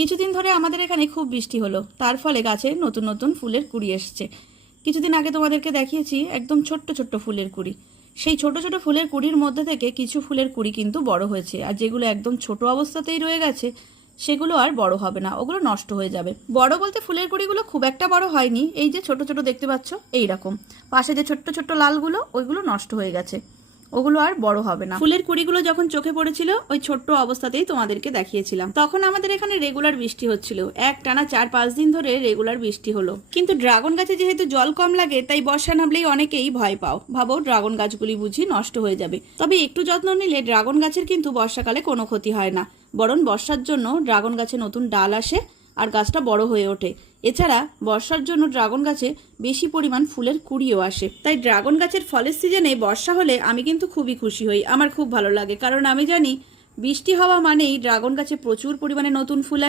কিছুদিন ধরে আমাদের এখানে খুব বৃষ্টি হলো, তার ফলে গাছে নতুন নতুন ফুলের কুড়ি এসছে। কিছুদিন আগে তোমাদেরকে দেখিয়েছি একদম ছোট্ট ছোট্ট ফুলের কুড়ি। সেই ছোট ছোট ফুলের কুড়ির মধ্যে থেকে কিছু ফুলের কুড়ি কিন্তু বড় হয়েছে, আর যেগুলো একদম ছোট অবস্থাতেই রয়ে গেছে সেগুলো আর বড় হবে না, ওগুলো নষ্ট হয়ে যাবে। বড় বলতে ফুলের কুড়িগুলো খুব একটা বড় হয়নি, এই যে ছোট ছোট দেখতে পাচ্ছ এই রকম। পাশে যে ছোট্ট ছোট্ট লালগুলো ওইগুলো নষ্ট হয়ে গেছে, ওগুলো আর বড় হবে না। ফুলের কুড়িগুলো যখন চোখে পড়েছিল ওই ছোট্ট অবস্থাতেই তোমাদেরকে দেখিয়েছিলাম। তখন আমাদের এখানে রেগুলার বৃষ্টি হচ্ছিল, একটানা 4-5 দিন ধরে রেগুলার বৃষ্টি হলো। কিন্তু ড্রাগন গাছে যেহেতু জল কম লাগে, তাই বর্ষা নামলেই অনেকেই ভয় পাও, ভাবো ড্রাগন গাছগুলি বুঝি নষ্ট হয়ে যাবে। তবে একটু যত্ন নিলে ড্রাগন গাছের কিন্তু বর্ষাকালে কোনো ক্ষতি হয় না, বরং বর্ষার জন্য ড্রাগন গাছে নতুন ডাল আসে আর গাছটা বড় হয়ে ওঠে। এছাড়া বর্ষার জন্য ড্রাগন গাছে বেশি পরিমাণ ফুলের কুড়িও আসে। তাই ড্রাগন গাছের ফলের সিজনে বর্ষা হলে আমি কিন্তু খুবই খুশি হই, আমার খুব ভালো লাগে, কারণ আমি জানি বৃষ্টি হওয়া মানেই ড্রাগন গাছে প্রচুর পরিমাণে নতুন ফুল